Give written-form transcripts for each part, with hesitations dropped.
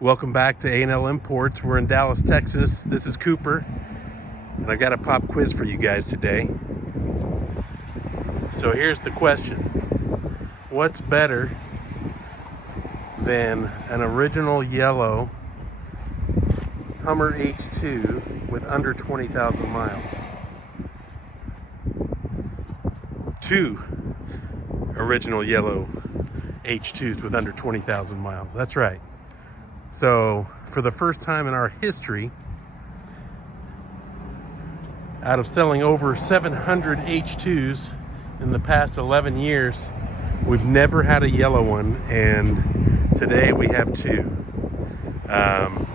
Welcome back to A&L Imports. We're in Dallas, Texas. This is Cooper, and I got a pop quiz for you guys today. So here's the question. What's better than an original yellow Hummer H2 with under 20,000 miles? Two original yellow H2s with under 20,000 miles. That's right. So for the first time in our history, out of selling over 700 H2s in the past 11 years, we've never had a yellow one, and today we have two. And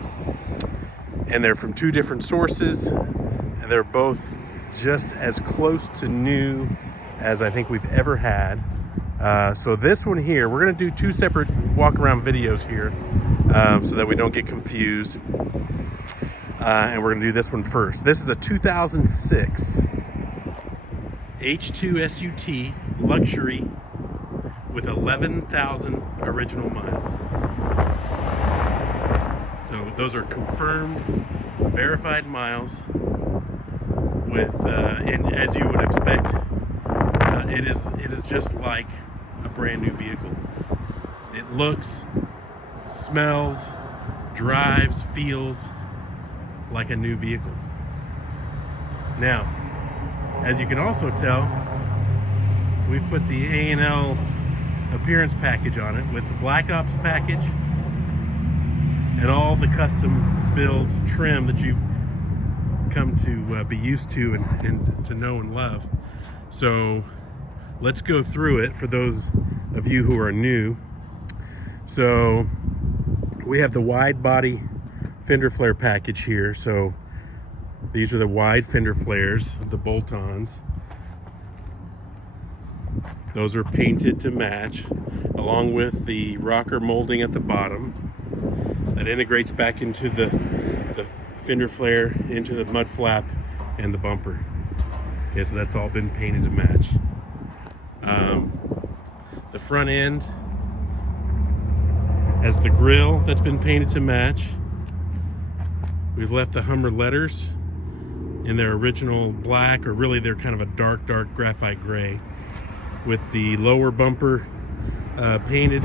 they're from two different sources, and they're both just as close to new as I think we've ever had. So this one here, we're gonna do two separate walk around videos here so that we don't get confused. And we're gonna do this one first. This is a 2006 H2 SUT luxury with 11,000 original miles. So those are confirmed, verified miles with, and as you would expect, it is just like a brand new vehicle. It looks, smells, drives, feels like a new vehicle. Now, as you can also tell, we've put the A&L appearance package on it with the Black Ops package and all the custom build trim that you've come to be used to and to know and love. So let's go through it for those of you who are new. So we have the wide body fender flare package here. So these are the wide fender flares, the bolt-ons. Those are painted to match, along with the rocker molding at the bottom that integrates back into the fender flare, into the mud flap and the bumper. Okay, so that's all been painted to match. The front end has the grill that's been painted to match. We've left the Hummer letters in their original black, or really they're kind of a dark graphite gray, with the lower bumper painted,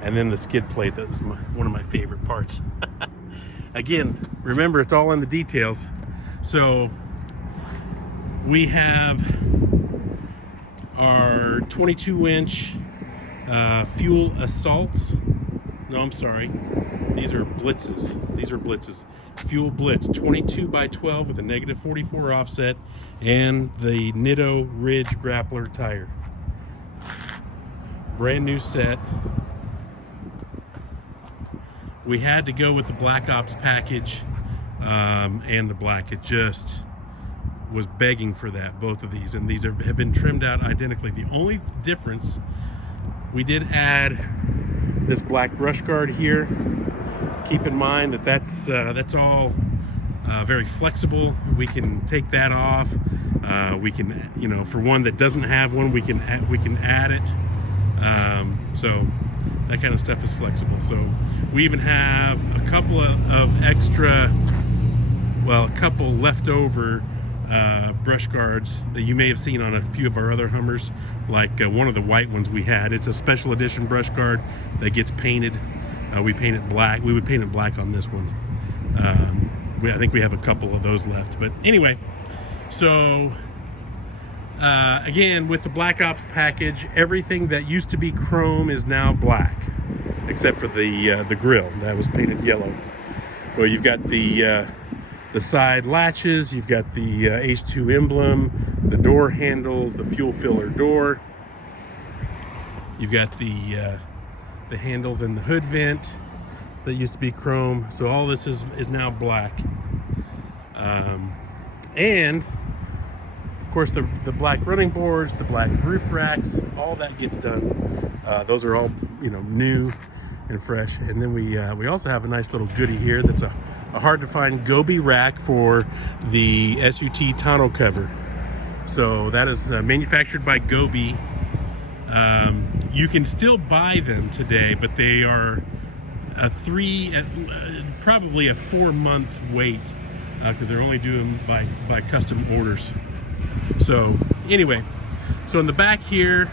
and then the skid plate. That's one of my favorite parts. Again, remember, it's all in the details. So we have our 22-inch FUEL assaults. No, I'm sorry. These are blitzes. These are blitzes. FUEL Blitz 22x12 with a -44 offset and the Nitto Ridge Grappler tire. Brand new set. We had to go with the Black Ops package and the black. It just was begging for that, both of these, and these have been trimmed out identically. The only difference, we did add this black brush guard here. Keep in mind that that's all very flexible. We can take that off. We can, you know, for one that doesn't have one, we can add it. So that kind of stuff is flexible. So we even have a couple of extra, well, a couple leftover brush guards that you may have seen on a few of our other Hummers, like one of the white ones we had. It's a special edition brush guard that gets painted. We paint it black. We would paint it black on this one. I think we have a couple of those left. But anyway, so again, with the Black Ops package, everything that used to be chrome is now black, except for the grill that was painted yellow. Well, you've got the side latches, you've got the H2 emblem, the door handles, the fuel filler door. You've got the handles and the hood vent that used to be chrome. So all this is now black. And of course the black running boards, the black roof racks, all that gets done. Those are all, you know, new and fresh. And then we also have a nice little goodie here that's a hard to find Gobi Rack for the SUT tonneau cover. So that is manufactured by Gobi. You can still buy them today, but they are probably a 4-month wait, because they're only doing by custom orders. So anyway, so in the back here,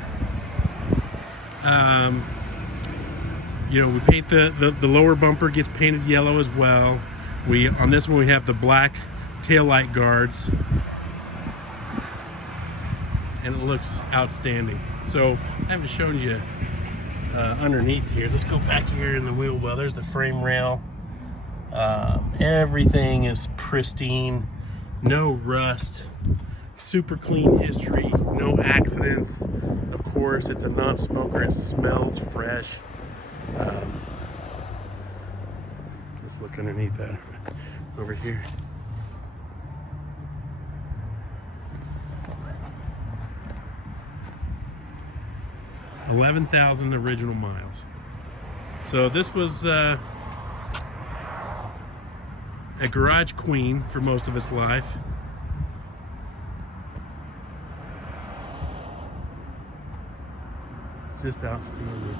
you know, we paint the lower bumper gets painted yellow as well. On this one we have the black taillight guards, and it looks outstanding. So I haven't shown you underneath here. Let's go back here in the wheel well. There's the frame rail. Everything is pristine, no rust, super clean history, no accidents. Of course, it's a non-smoker. It smells fresh. Let's look underneath that over here. $11,000 original miles. So this was a garage queen for most of its life. Just outstanding.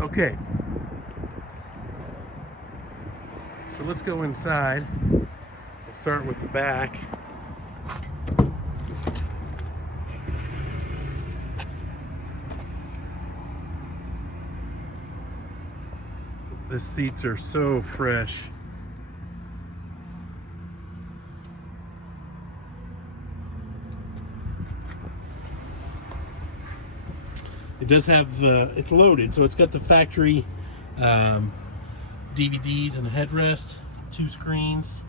Okay, so let's go inside. We'll start with the back. The seats are so fresh. It does have it's loaded, so it's got the factory DVDs and the headrest, 2 screens.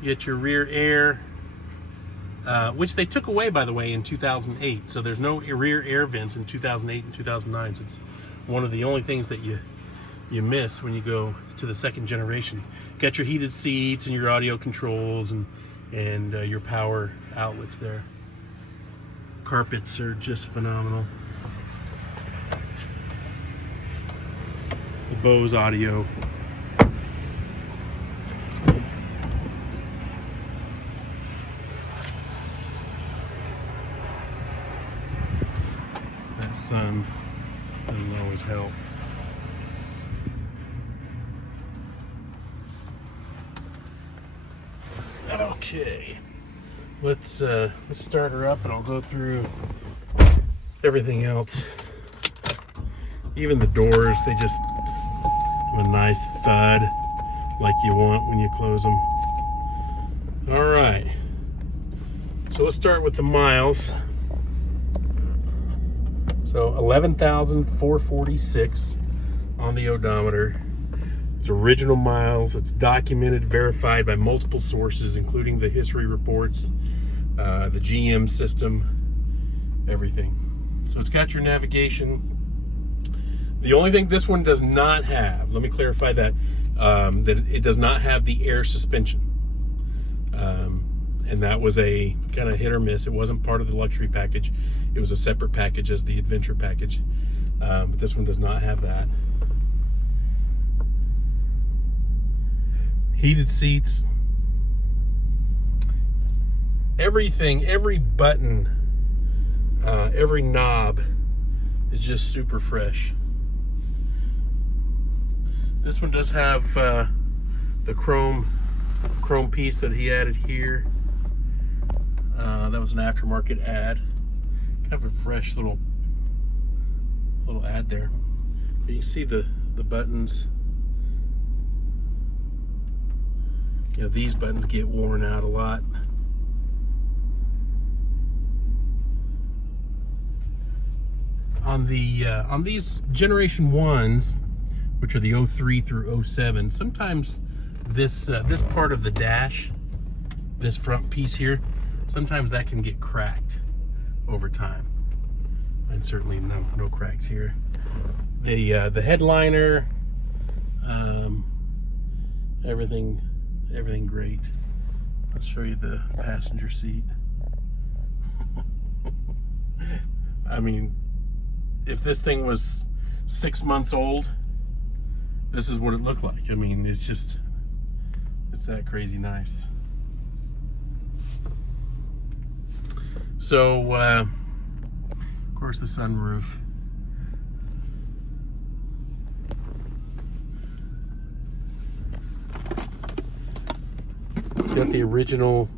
You get your rear air, which they took away, by the way, in 2008. So there's no rear air vents in 2008 and 2009. So it's one of the only things that you miss when you go to the second generation. Got your heated seats and your audio controls and your power outlets there. Carpets are just phenomenal. The Bose audio. That sun doesn't always help. Okay, let's start her up, and I'll go through everything else. Even the doors, they just have a nice thud like you want when you close them. All right, so let's start with the miles. So 11,446 on the odometer. It's original miles. It's documented, verified by multiple sources, including the history reports, the GM system, everything. So it's got your navigation. The only thing this one does not have, let me clarify that, that it does not have the air suspension. And that was a kind of hit or miss. It wasn't part of the luxury package. It was a separate package as the adventure package. But this one does not have that. Heated seats, everything, every button, every knob is just super fresh. This one does have the chrome piece that he added here. That was an aftermarket ad. Kind of a fresh little ad there. You can see the buttons. You know, these buttons get worn out a lot. On these generation 1s, which are the 03 through 07, sometimes this part of the dash, this front piece here, sometimes that can get cracked over time. And certainly no cracks here. The headliner, everything great. I'll show you the passenger seat. I mean, if this thing was 6 months old, this is what it looked like. I mean, it's just It's that crazy nice. So, of course, the sunroof. It's got the original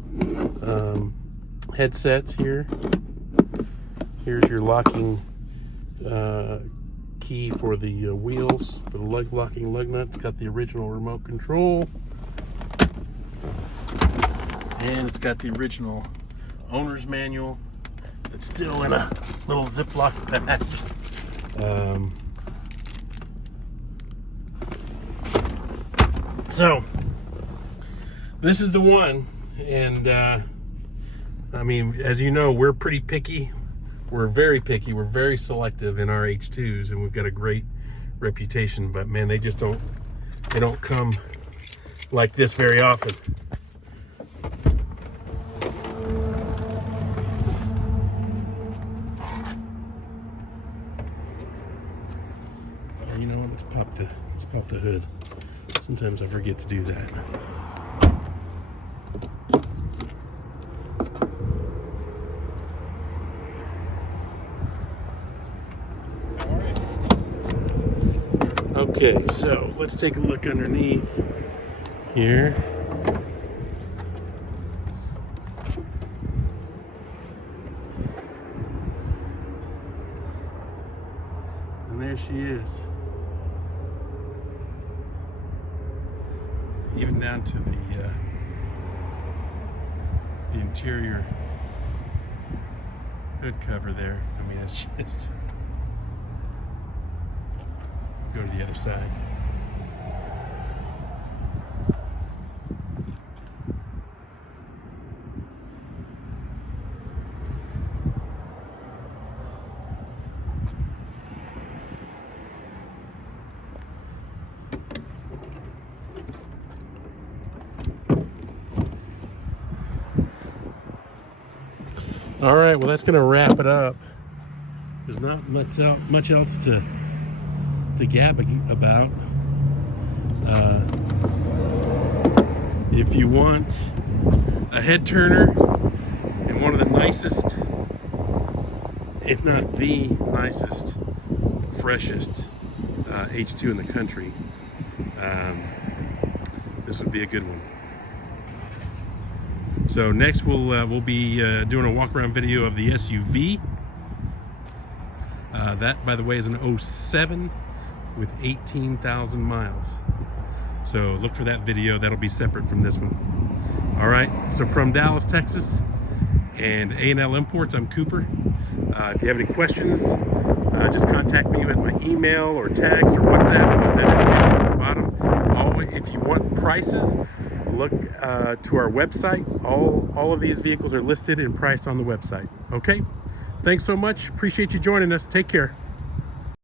headsets here. Here's your locking key for the wheels, for the locking lug nuts. It's got the original remote control. And it's got the original owner's manual. It's still in a little Ziploc bag. So, this is the one. And, I mean, as you know, we're pretty picky. We're very picky. We're very selective in our H2s, and we've got a great reputation. But, man, they just don't come like this very often. You know what? Let's pop the hood. Sometimes I forget to do that. Okay, so let's take a look underneath here. And there she is. Even down to the interior hood cover there. I mean, it's just... Go to the other side. All right, well, that's gonna wrap it up. There's not much else to gab about. If you want a head turner and one of the nicest, if not the nicest, freshest H2 in the country, this would be a good one. So next we'll be doing a walk around video of the SUV. That, by the way, is an 07 with 18,000 miles. So look for that video. That'll be separate from this one. All right, so from Dallas, Texas, and A&L Imports, I'm Cooper. If you have any questions, just contact me with my email or text or WhatsApp. That information at the bottom. Always, if you want prices, look to our website. All of these vehicles are listed and priced on the website. Okay? Thanks so much. Appreciate you joining us. Take care.